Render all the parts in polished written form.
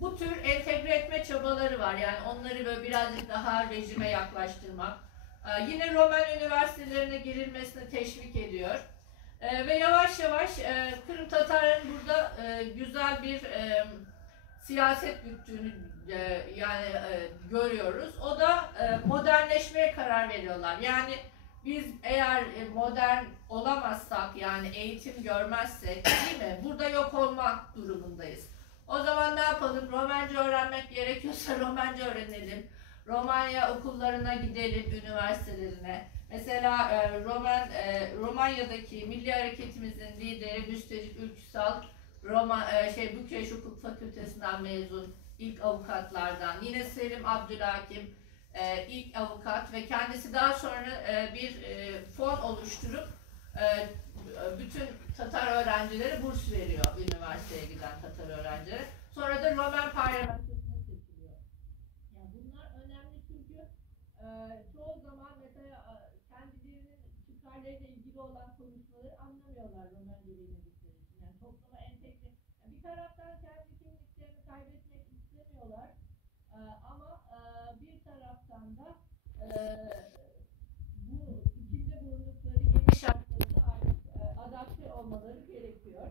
Bu tür entegre etme çabaları var. Yani onları böyle birazcık daha rejime yaklaştırmak. Yine Roman üniversitelerine girilmesini teşvik ediyor. Ve yavaş yavaş Kırım Tatarların burada güzel bir siyaset güttüğünü görüyoruz. O da modernleşmeye karar veriyorlar. Yani biz eğer modern olamazsak, yani eğitim görmezsek, değil mi? Burada yok olma durumundayız. O zaman ne yapalım? Romanca öğrenmek gerekiyorsa Romanca öğrenelim. Romanya okullarına gidelim, üniversitelerine. Mesela Romanya'daki Milli Hareketimizin lideri Müstecip Ülküsal Bükreş Hukuk Fakültesinden mezun ilk avukatlardan. Yine Selim Abdülhakim ilk avukat ve kendisi daha sonra bir fon oluşturup bütün Tatar öğrencilere burs veriyor, üniversiteye giden Tatar öğrencilere. Sonra da Roman parlamentosuna seçiliyor. Yani bunlar önemli çünkü çoğu zaman mesela kendilerinin çıkarlarıyla ilgili olan konuşmaları anlamıyorlar Roman diliyle bildikleri için. Yani topluma entegre. Yani bir taraftan kendi kimliklerini kaybetmek istemiyorlar ama bir taraftan da bu içinde bulundukları yeni şartlara artık adapte olmaları gerekiyor.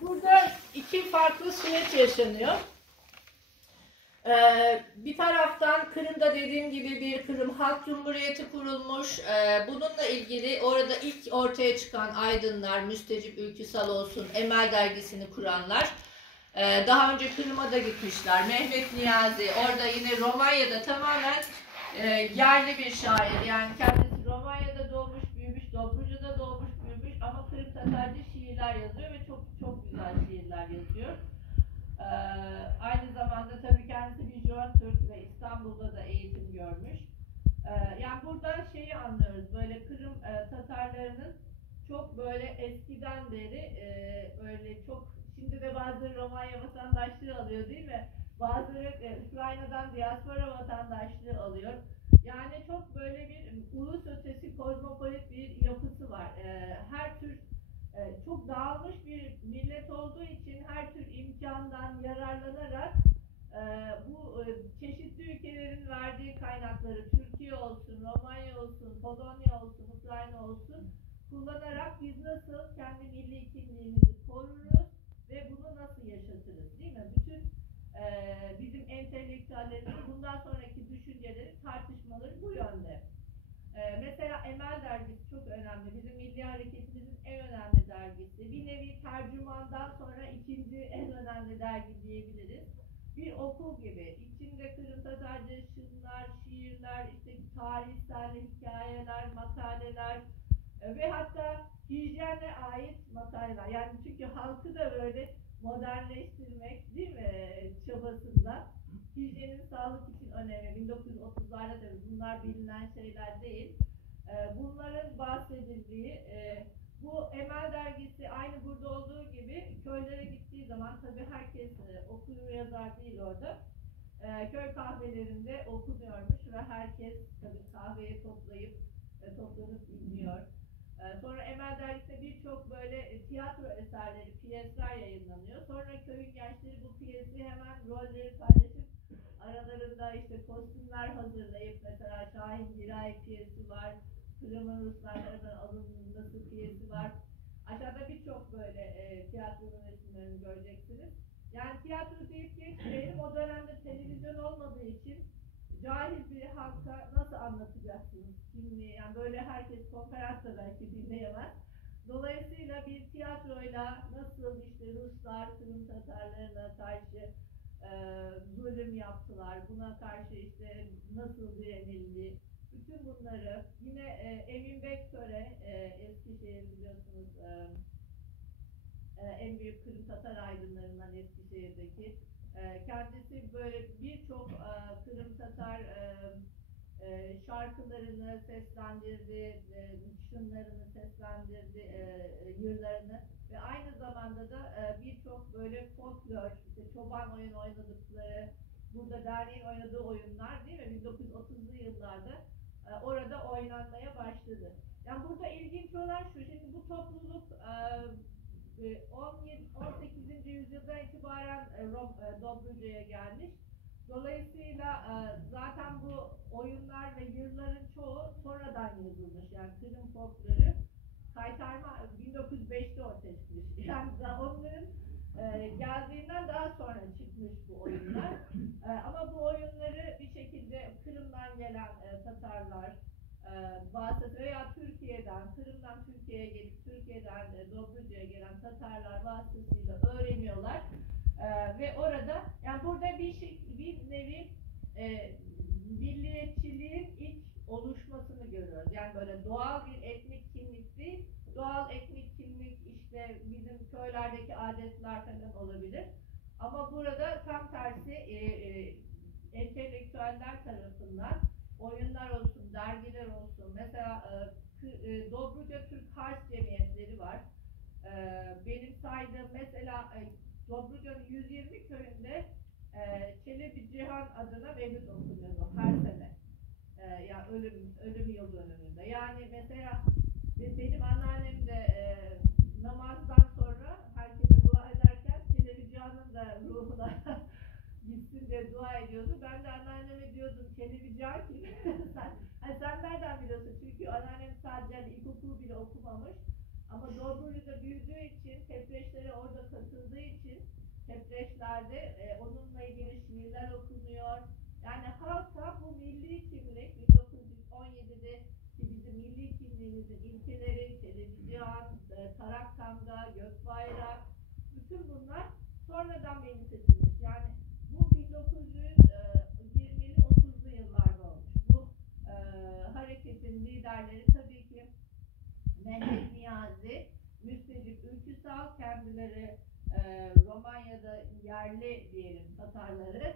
Burada iki farklı süreç yaşanıyor. Bir taraftan Kırım'da dediğim gibi bir Kırım Halk Cumhuriyeti kurulmuş. Bununla ilgili orada ilk ortaya çıkan aydınlar, Müstecip Ülküsal olsun, Emel dergisini kuranlar. Daha önce Kırım'a da gitmişler. Mehmet Niyazi, orada yine Romanya'da tamamen yerli bir şair. Yani kendisi Romanya'da doğmuş, büyümüş, Dobruca'da doğmuş, büyümüş ama Kırım Tatarca şiirler yazıyor ve çok çok güzel şiirler yazıyor. Aynı zamanda tabii kendisi bir Jön Türk ve İstanbul'da da eğitim görmüş. Yani buradan şeyi anlıyoruz, böyle Kırım Tatarlarının çok böyle eskiden beri böyle çok, şimdi de bazıları Romanya vatandaşlığı alıyor değil mi? Bazıları Ukrayna'dan diaspora vatandaşlığı alıyor. Yani çok böyle bir ulus ötesi kozmopolit bir yapısı var. Her tür çok dağılmış bir millet olduğu için her tür imkandan yararlanarak bu çeşitli ülkelerin verdiği kaynakları, Türkiye olsun, Romanya olsun, Polonya olsun, Ukrayna olsun, kullanarak biz nasıl kendi milli kimliğimizi koruruz ve bunu nasıl yaşatırız, değil mi? Bütün bizim entelektüellerimizin bundan sonraki düşünceleri, tartışmaları bu yönde. Mesela Emel dergisi çok önemli. Bizim milli hareketimizin en önemli dergisi. Bir nevi tercümandan sonra ikinci en önemli dergi diyebiliriz. Bir okul gibi. İçinde Kırım Tatarca şiirler, şiirler, işte tarihsel hikayeler, makaleler ve hatta hijyene ait makaleler. Yani çünkü halkı da böyle modernleştirmek, değil mi, çabasında. Hijyenin sağlık için önemi. 1930'larda tabii bunlar bilinen şeyler değil. Bunların bahsedildiği, bu Emel dergisi aynı burada olduğu gibi köylere gittiği zaman tabii herkes okur ve yazar değil orada. Köy kahvelerinde okunuyormuş ve herkes tabii kahveye toplanıp dinliyor. Sonra Emel dergisinde birçok böyle tiyatro eserleri, piyesler yayınlanıyor. Sonra köyün gençleri bu piyesi hemen rolleri paylaşıp aralarında işte kostümler hazırlayıp, mesela Şahin Giray piyesi var, Kırım'ın Ruslar tarafından alınması piyesi var. Aşağıda birçok böyle tiyatronun resimlerini göreceksiniz. Yani tiyatro deyip geçmeyelim, o dönemde televizyon olmadığı için cahil bir halka nasıl anlatacaksınız? Şimdi yani böyle herkes konferansta belki dinleyemez. Dolayısıyla bir tiyatroyla nasıl işte Ruslar Kırım Tatarlarına karşı zulüm yaptılar, buna karşı işte nasıl direnildi, bütün bunları yine Emin Bektöre, Eskişehir biliyorsunuz en büyük Kırım Tatar aydınlarından Eskişehir'deki, kendisi böyle birçok Kırım Tatar şarkılarını seslendirdi, şunlarını seslendirdi, yırlarını ve aynı zamanda da birçok böyle folklor, işte çoban oyun oynadıkları, burada derneğin oynadığı oyunlar, değil mi? 1930'lu yıllarda orada oynanmaya başladı. Yani burada ilginç olan şu, şimdi bu topluluk 18. yüzyıldan itibaren itibaren Dobruca'ya gelmiş. Dolayısıyla zaten bu oyunlar ve yılların çoğu sonradan yazılmış. Yani Kırım folkloru kaytarma 1905'te ortaya çıkmış. Yani onların geldiğinden daha sonra çıkmış bu oyunlar. Ama bu oyunları bir şekilde Kırım'dan gelen Tatarlar vasıtasıyla veya Kırım'dan Türkiye'ye gelip Türkiye'den Dobruca'ya gelen Tatarlar vasıtasıyla öğreniyorlar. Ve orada yani burada bir nevi milliyetçiliğin ilk oluşmasını görüyoruz. Yani böyle doğal bir etnik kimlik değil, doğal etnik kimlik işte bizim köylerdeki adetler falan olabilir. Ama burada tam tersi entelektüeller tarafından oyunlar olsun, dergiler olsun. Mesela Dobruca Türk Harç Cemiyetleri var. Benim saydığım mesela Dobruca'nın 120 köyünde Çelebi Cihan adına mevlüt okunuyordu her sene. Yani ölüm yıl dönümünde. Yani mesela benim anneannem de namazdan sonra herkese dua ederken Çelebi Cihan'ın da ruhuna gitsin diye dua ediyordu. Ben de anneanneme diyordum Çelebi Cihan kim? sen nereden biliyorsun? Çünkü anneannem sadece hani ilkokulu bile okumamış. Ama Dobruca'da büyüdüğü için, Tepreşlere orada katıldığı için Tepreşlerde onunla ilgili şiirler okunuyor. Yani halka bu milli kimlik 1917'de bizim milli kimliğimizin ilkeleri, Çelebi Cihan, Tarak Tamga, Gökbayrak, bütün bunlar sonradan benimsetilmiş. Yani bu 1920'li 30'lu yıllarda olmuş. Bu hareketin liderleri tabii ki Mehmet Niyazi, Müstecip Ülküsal, kendileri Romanya'da yerli diyelim Tatarları.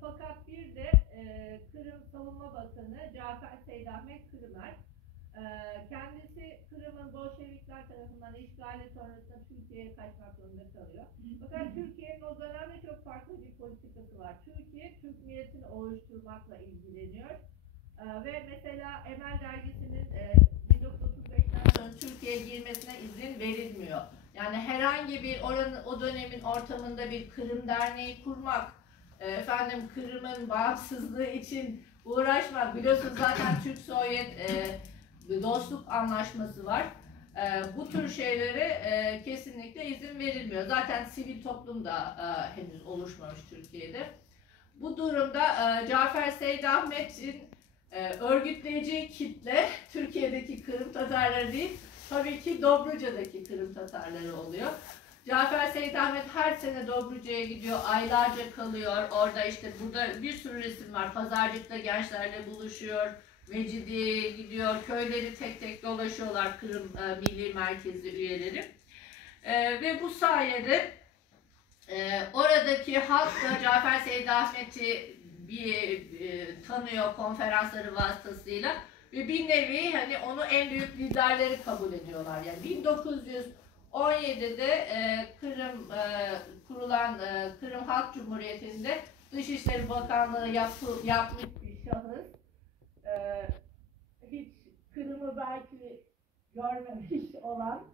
Fakat bir de Kırım Savunma Bakanı Cafer Seydahmet Kırımer. Kendisi Kırım'ın Bolşevikler tarafından işgali sonrasında Türkiye'ye kaçmak zorunda kalıyor. Fakat Türkiye'nin o dönemde çok farklı bir politikası var. Türkiye, Türk milletini oluşturmakla ilgileniyor. Ve mesela Emel Dergisi'nin 1935'ten sonra Türkiye'ye girmesine izin verilmiyor. Yani herhangi bir o dönemin ortamında bir Kırım Derneği kurmak, Kırım'ın bağımsızlığı için uğraşmak, biliyorsunuz zaten Türk-Sovyet dostluk anlaşması var. Bu tür şeylere kesinlikle izin verilmiyor. Zaten sivil toplum da henüz oluşmamış Türkiye'de. Bu durumda Cafer Seydahmet'in örgütleyeceği kitle Türkiye'deki Kırım Tatarları değil, tabii ki Dobruca'daki Kırım Tatarları oluyor. Cafer Seydahmet her sene Dobruca'ya gidiyor, aylarca kalıyor. Orada işte burada bir sürü resim var. Pazarcık'ta gençlerle buluşuyor. Mecidiye'ye gidiyor. Köyleri tek tek dolaşıyorlar Kırım Milli Merkezi üyeleri. Ve bu sayede oradaki halk da Cafer Seydahmet'i tanıyor konferansları vasıtasıyla ve bir nevi hani onu en büyük liderleri kabul ediyorlar. Yani 1917'de kurulan Kırım Halk Cumhuriyeti'nde Dışişleri Bakanlığı yapmış bir şahıs. Hiç Kırım'ı belki görmemiş olan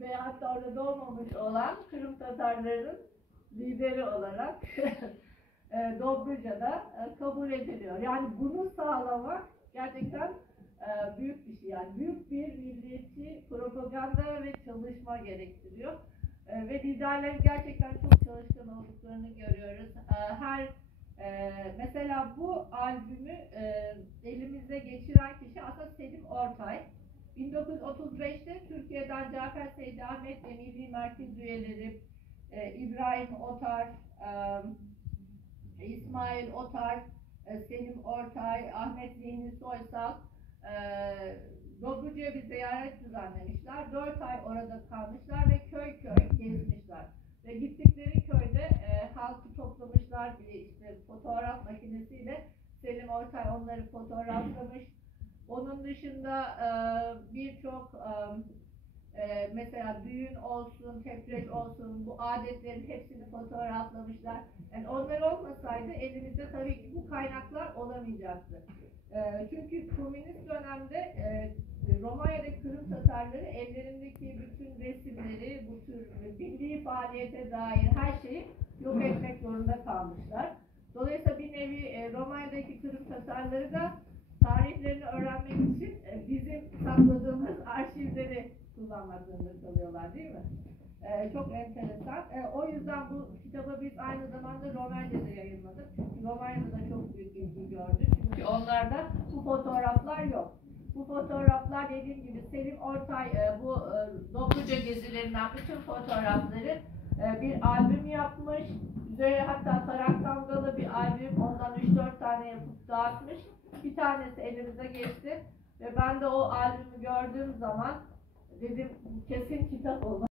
ve hatta orada doğmamış olan Kırım Tatarlarının lideri olarak Dobruca'da kabul ediliyor. Yani bunu sağlamak gerçekten büyük bir şey. Yani büyük bir milliyetçi propaganda ve çalışma gerektiriyor. Ve liderlerin gerçekten çok çalışkan olduklarını görüyoruz. Mesela bu albümü elimizde geçiren kişi aslında Selim Ortay. 1935'te Türkiye'den Cafer Seydahmet ve Milli Merkez üyeleri İbrahim Otar, İsmail Otar, Selim Ortay, Ahmet Zihni Soysal Dobruca'ya bir ziyaret düzenlemişler. 4 ay orada kalmışlar ve köy köy gezmişler. Ve gittikleri köyde halkı toplamışlar, bir işte fotoğraf makinesiyle Selim Ortay onları fotoğraflamış. Onun dışında birçok mesela düğün olsun, tepreş olsun, bu adetlerin hepsini fotoğraflamışlar. Yani onlar olmasaydı elimizde tabii ki bu kaynaklar olamayacaktı. Çünkü komünist dönemde Romanya'daki Kırım Tatarları ellerindeki bütün resimleri, bu tür milli faaliyete dair her şeyi zorunda kalmışlar. Dolayısıyla bir nevi Romanya'daki Kırım Tatarları da tarihlerini öğrenmek için bizim sakladığımız arşivleri kullanmak zorunda kalıyorlar, değil mi? Çok enteresan. O yüzden bu kitabı biz aynı zamanda Romanya'da yayınladık. Çünkü Romanya'da da çok büyük ilgi gördü. Çünkü onlarda bu fotoğraflar yok. Bu fotoğraflar dediğim gibi Selim Ortay bu Dobruca gezilerinden bütün fotoğrafları bir albüm yapmış. Üzerine hatta Tarak Tamgalı bir albüm, ondan 3-4 tane yapıp dağıtmış. Bir tanesi elimize geçti ve ben de o albümü gördüğüm zaman dedim kesin kitap olmalı.